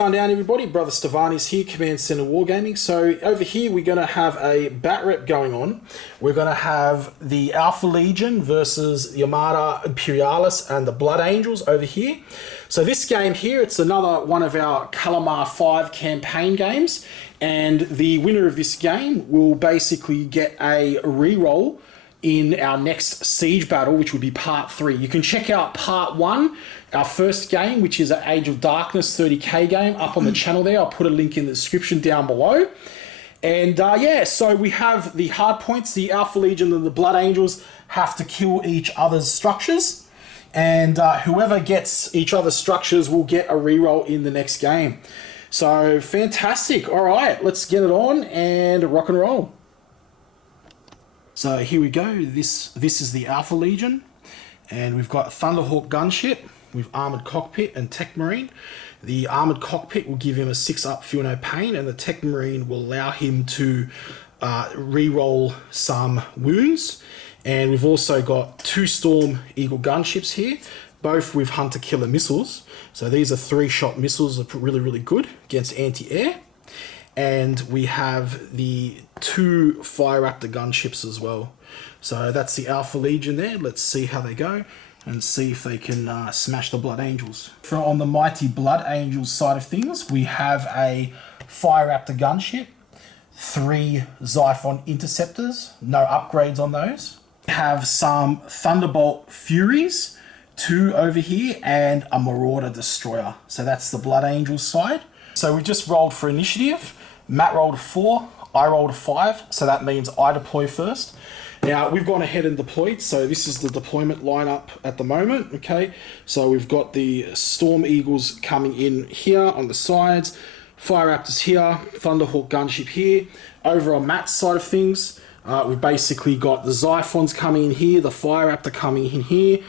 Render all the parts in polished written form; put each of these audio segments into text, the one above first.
On down everybody, Brother Stevani's here, Command Center Wargaming. So over here we're going to have a bat rep going on. We're going to have the Alpha Legion versus the Armada Imperialis and the Blood Angels over here. So this game here, it's another one of our Kalimar 5 campaign games, and the winner of this game will basically get a reroll in our next siege battle, which would be part 3. You can check out part 1, our first game, which is an Age of Darkness 30k game, up on the channel there. I'll put a link in the description down below. And yeah, so we have the hard points. The Alpha Legion and the Blood Angels have to kill each other's structures, and whoever gets each other's structures will get a reroll in the next game. So fantastic. All right, let's get it on and rock and roll. So here we go. This is the Alpha Legion, and we've got a Thunderhawk gunship with armored cockpit and tech marine. The armored cockpit will give him a 6-up feel no pain, and the tech marine will allow him to re-roll some wounds. And we've also got 2 Storm Eagle gunships here, both with hunter killer missiles. So these are 3-shot missiles, are really good against anti-air. And we have the 2 Fire Raptor gunships as well. So that's the Alpha Legion there. Let's see how they go and see if they can smash the Blood Angels. On the mighty Blood Angels side of things, we have a Fire Raptor gunship, 3 Xiphon interceptors, no upgrades on those. We have some Thunderbolt Furies, 2 over here, and a Marauder Destroyer. So that's the Blood Angels side. So we just rolled for initiative. Matt rolled a 4, I rolled a 5, so that means I deploy first. Now, we've gone ahead and deployed, so this is the deployment lineup at the moment, okay? So we've got the Storm Eagles coming in here on the sides, Fire Raptors here, Thunderhawk gunship here. Over on Matt's side of things, we've basically got the Xiphons coming in here, the Fire Raptor coming in here,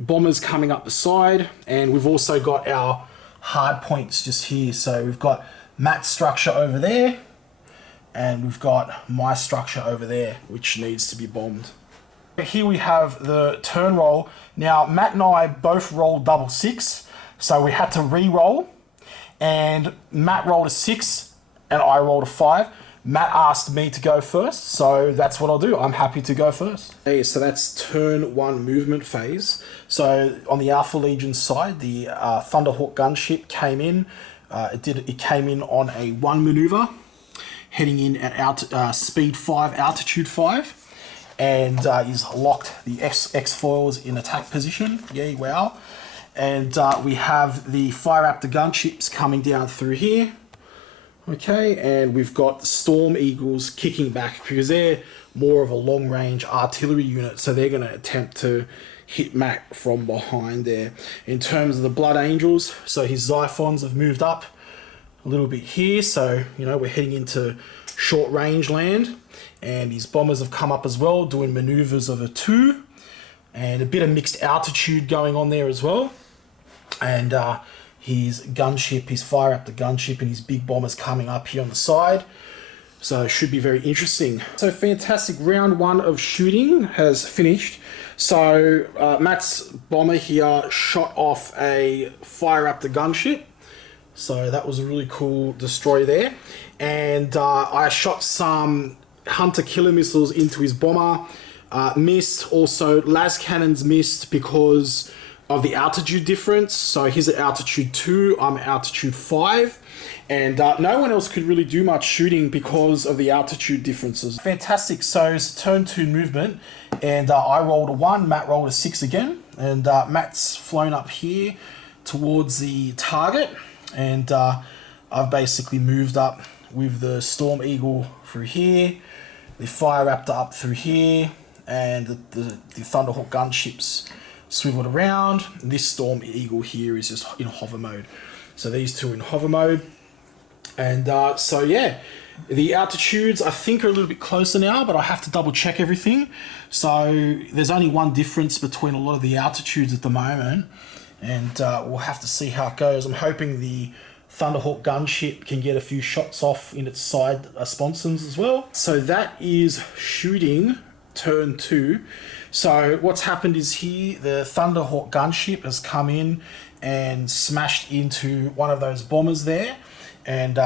Bombers coming up the side, and we've also got our hard points just here. So we've got Matt's structure over there, and we've got my structure over there, which needs to be bombed. Here we have the turn roll. Now, Matt and I both rolled double 6, so we had to re-roll, and Matt rolled a 6, and I rolled a 5. Matt asked me to go first, so that's what I'll do. I'm happy to go first. Okay, so that's turn 1 movement phase. So on the Alpha Legion side, the Thunderhawk gunship came in. It came in on a 1 maneuver, heading in at speed 5, altitude 5, and he's locked the X-foils in attack position. Yeah, wow. And we have the Fire Raptor gunships coming down through here. Okay, and we've got the Storm Eagles kicking back because they're more of a long-range artillery unit, so they're going to attempt to hit Mac from behind there. In terms of the Blood Angels, so his Xiphons have moved up a little bit here, so you know we're heading into short-range land, and his Bombers have come up as well, doing maneuvers of a 2, and a bit of mixed altitude going on there as well. And his gunship, his Fire Raptor gunship, and his big bombers coming up here on the side. So it should be very interesting. So fantastic. Round 1 of shooting has finished. So Matt's bomber here shot off a Fire Raptor gunship. So that was a really cool destroy there. And I shot some hunter killer missiles into his bomber. Missed. Also, las cannons missed because of the altitude difference. So he's at altitude 2, I'm at altitude 5, and no one else could really do much shooting because of the altitude differences. Fantastic. So it's turn 2 movement, and I rolled a 1, Matt rolled a 6 again, and Matt's flown up here towards the target, and I've basically moved up with the Storm Eagle through here, the Fire Raptor up through here, and the Thunderhawk gunships swiveled around. This Storm Eagle here is just in hover mode. So these 2 in hover mode. And so yeah, the altitudes I think are a little bit closer now, but I have to double check everything. So there's only one difference between a lot of the altitudes at the moment, and we'll have to see how it goes. I'm hoping the Thunderhawk gunship can get a few shots off in its side sponsons as well. So that is shooting turn 2. So what's happened is here, the Thunderhawk gunship has come in and smashed into one of those bombers there and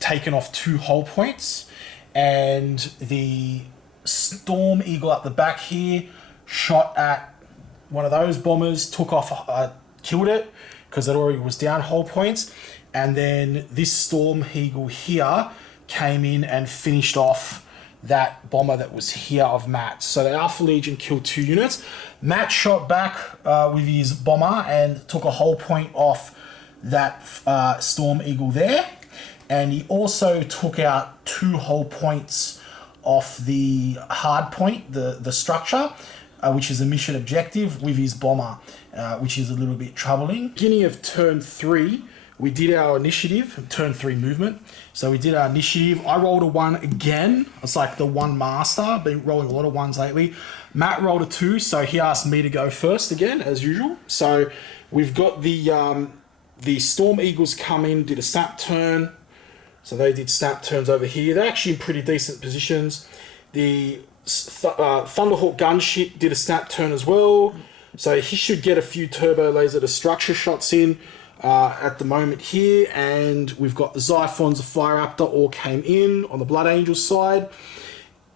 taken off 2 hull points. And the Storm Eagle up the back here shot at one of those bombers, took off, killed it because it already was down hull points. And then this Storm Eagle here came in and finished off that bomber that was here of Matt. So the Alpha Legion killed 2 units. Matt shot back with his bomber and took a hull point off that Storm Eagle there. And he also took out 2 hull points off the hard point, the structure, which is a mission objective, with his bomber, which is a little bit troubling. Beginning of turn 3, we did our initiative, turn 3 movement. So we did our initiative. I rolled a 1 again. It's like the 1 master. I've been rolling a lot of 1s lately. Matt rolled a 2, so he asked me to go first again, as usual. So we've got the Storm Eagles come in, did a snap turn. So they did snap turns over here. They're actually in pretty decent positions. The Thunderhawk gunship did a snap turn as well. So he should get a few turbo laser to structure shots in at the moment here. And we've got the Xiphons, the Fire Raptor all came in on the Blood Angel side.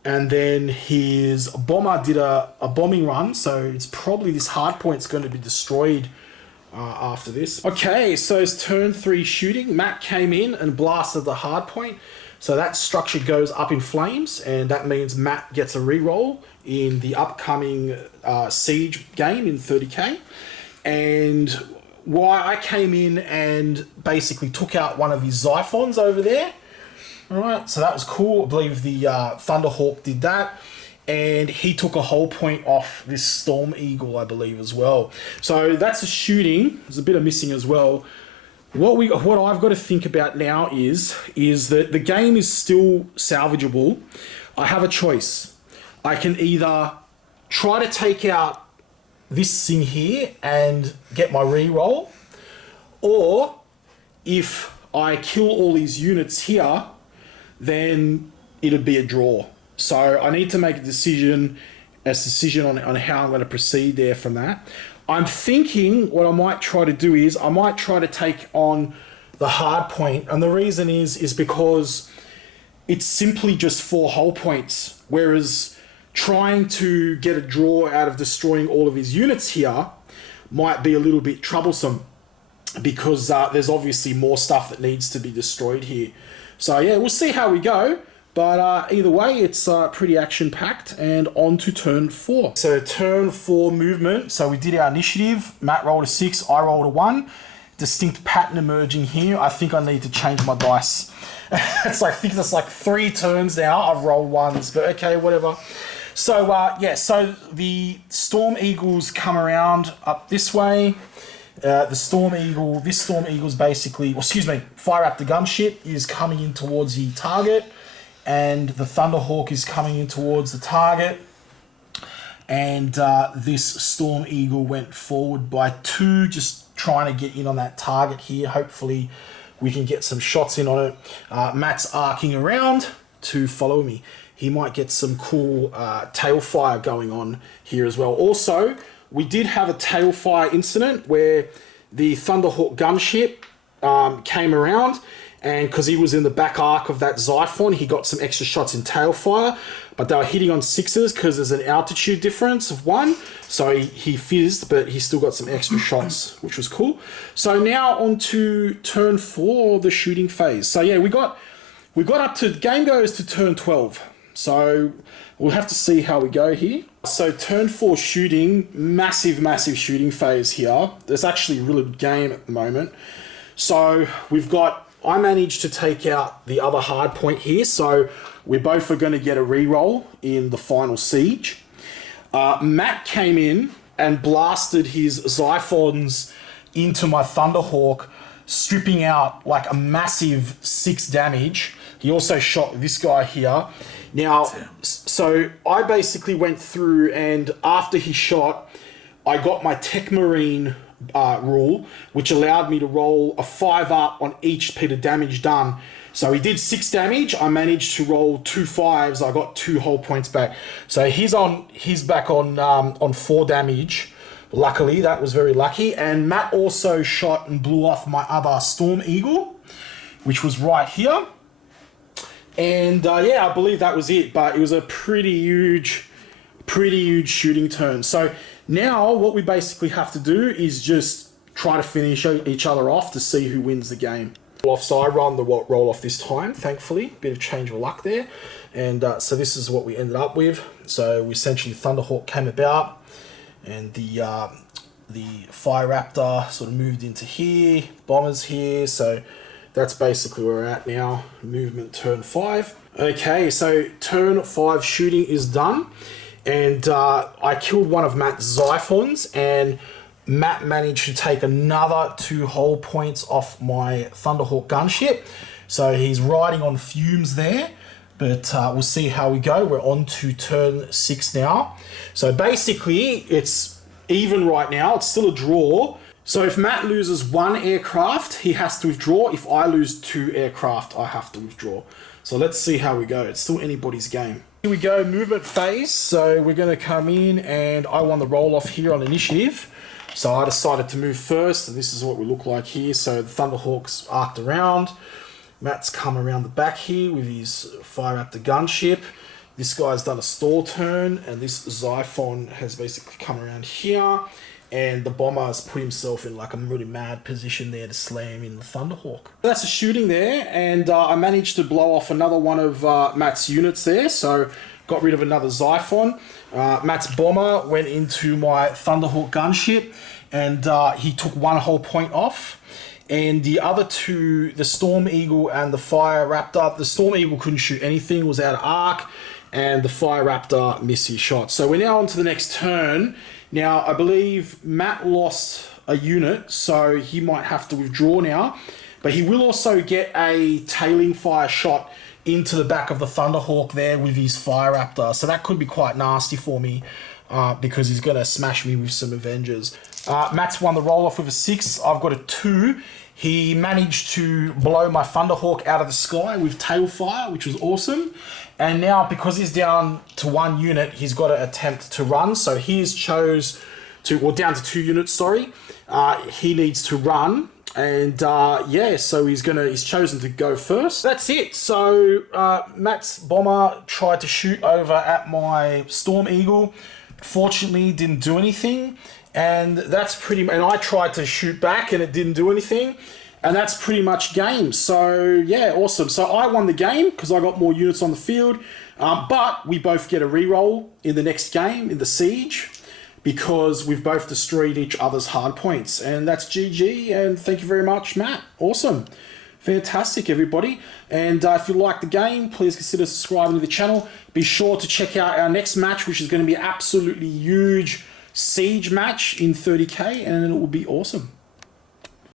And then his bomber did a bombing run. So it's probably this hard point's going to be destroyed after this. Okay, so it's turn 3 shooting. Matt came in and blasted the hard point. So that structure goes up in flames, and that means Matt gets a reroll in the upcoming Siege game in 30k. And why I came in and basically took out one of his Xiphons over there. All right, so that was cool. I believe the Thunderhawk did that. And he took a hull point off this Storm Eagle, I believe, as well. So that's a shooting. There's a bit of missing as well. What I've got to think about now is that the game is still salvageable. I have a choice. I can either try to take out this thing here and get my reroll, or if I kill all these units here, then it'd be a draw. So I need to make a decision on how I'm going to proceed there from that. I'm thinking what I might try to do is I might try to take on the hard point. And the reason is because it's simply just 4 hull points. Whereas trying to get a draw out of destroying all of his units here might be a little bit troublesome because there's obviously more stuff that needs to be destroyed here. So yeah, we'll see how we go. But either way, it's pretty action-packed, and on to turn 4. So turn 4 movement. So we did our initiative. Matt rolled a 6, I rolled a 1. Distinct pattern emerging here. I think I need to change my dice. I think that's like 3 turns now. I've rolled 1s, but okay, whatever. So yeah, so the Storm Eagles come around up this way. This Storm Eagle's basically, Fire Raptor gunship is coming in towards the target. And the Thunderhawk is coming in towards the target. And this Storm Eagle went forward by 2, just trying to get in on that target here. Hopefully we can get some shots in on it. Matt's arcing around to follow me. He might get some cool tail fire going on here as well. Also, we did have a tail fire incident where the Thunderhawk gunship came around. And because he was in the back arc of that Xiphon, he got some extra shots in tailfire, but they were hitting on 6s because there's an altitude difference of 1. So he fizzed, but he still got some extra shots, which was cool. So now on to turn 4, the shooting phase. So yeah, we got up to, game goes to turn 12. So we'll have to see how we go here. So turn 4 shooting, massive shooting phase here. There's actually a really good game at the moment. So I managed to take out the other hard point here, so we both are going to get a reroll in the final siege. Matt came in and blasted his Xiphons into my Thunderhawk, stripping out like a massive 6 damage. He also shot this guy here. Now, so I basically went through, and after he shot, I got my Tech Marine rule, which allowed me to roll a 5 up on each bit of damage done. So he did 6 damage. I managed to roll 2 5s. I got 2 whole points back. So he's back on 4 damage Luckily, that was very lucky. And Matt also shot and blew off my other Storm Eagle, which was right here. And yeah, I believe that was it, but it was a pretty huge shooting turn. So now what we basically have to do is just try to finish each other off to see who wins the game. So I run the roll off this time, thankfully. Bit of change of luck there. And so this is what we ended up with. So we essentially, Thunderhawk came about, and the Fire Raptor sort of moved into here, Bombers here. So that's basically where we're at now. Movement turn 5. Okay, so turn 5 shooting is done. And I killed one of Matt's Xiphons, and Matt managed to take another 2 hull points off my Thunderhawk gunship. So he's riding on fumes there, but we'll see how we go. We're on to turn 6 now. So basically, it's even right now. It's still a draw. So if Matt loses 1 aircraft, he has to withdraw. If I lose 2 aircraft, I have to withdraw. So let's see how we go. It's still anybody's game. Here we go, movement phase. So we're going to come in, and I won the roll-off here on initiative. So I decided to move first, and this is what we look like here. So the Thunderhawk's arced around. Matt's come around the back here with his Fire Raptor gunship. This guy's done a stall turn, and this Xiphon has basically come around here. And the bomber has put himself in like a really mad position there to slam in the Thunderhawk. That's the shooting there, and I managed to blow off another one of Matt's units there. So got rid of another Xiphon. Matt's bomber went into my Thunderhawk gunship, and he took 1 whole point off. And the other 2, the Storm Eagle and the Fire Raptor, the Storm Eagle couldn't shoot anything, was out of arc, and the Fire Raptor missed his shot. So we're now on to the next turn. Now, I believe Matt lost a unit, so he might have to withdraw now. But he will also get a tailing fire shot into the back of the Thunderhawk there with his Fire Raptor. So that could be quite nasty for me because he's going to smash me with some Avengers. Matt's won the roll-off with a 6. I've got a 2. He managed to blow my Thunderhawk out of the sky with tail fire, which was awesome. And now, because he's down to 1 unit, he's got to attempt to run. So he's chose to, well, down to 2 units, sorry. He needs to run. And yeah, so he's chosen to go first. That's it. So Matt's bomber tried to shoot over at my Storm Eagle. Fortunately, didn't do anything. And that's and I tried to shoot back and it didn't do anything. And that's pretty much game. So yeah, awesome. So I won the game because I got more units on the field. But we both get a reroll in the next game, in the siege, because we've both destroyed each other's hard points. And that's GG, and thank you very much, Matt. Awesome. Fantastic, everybody. And if you like the game, please consider subscribing to the channel. Be sure to check out our next match, which is going to be an absolutely huge siege match in 30k, and it will be awesome.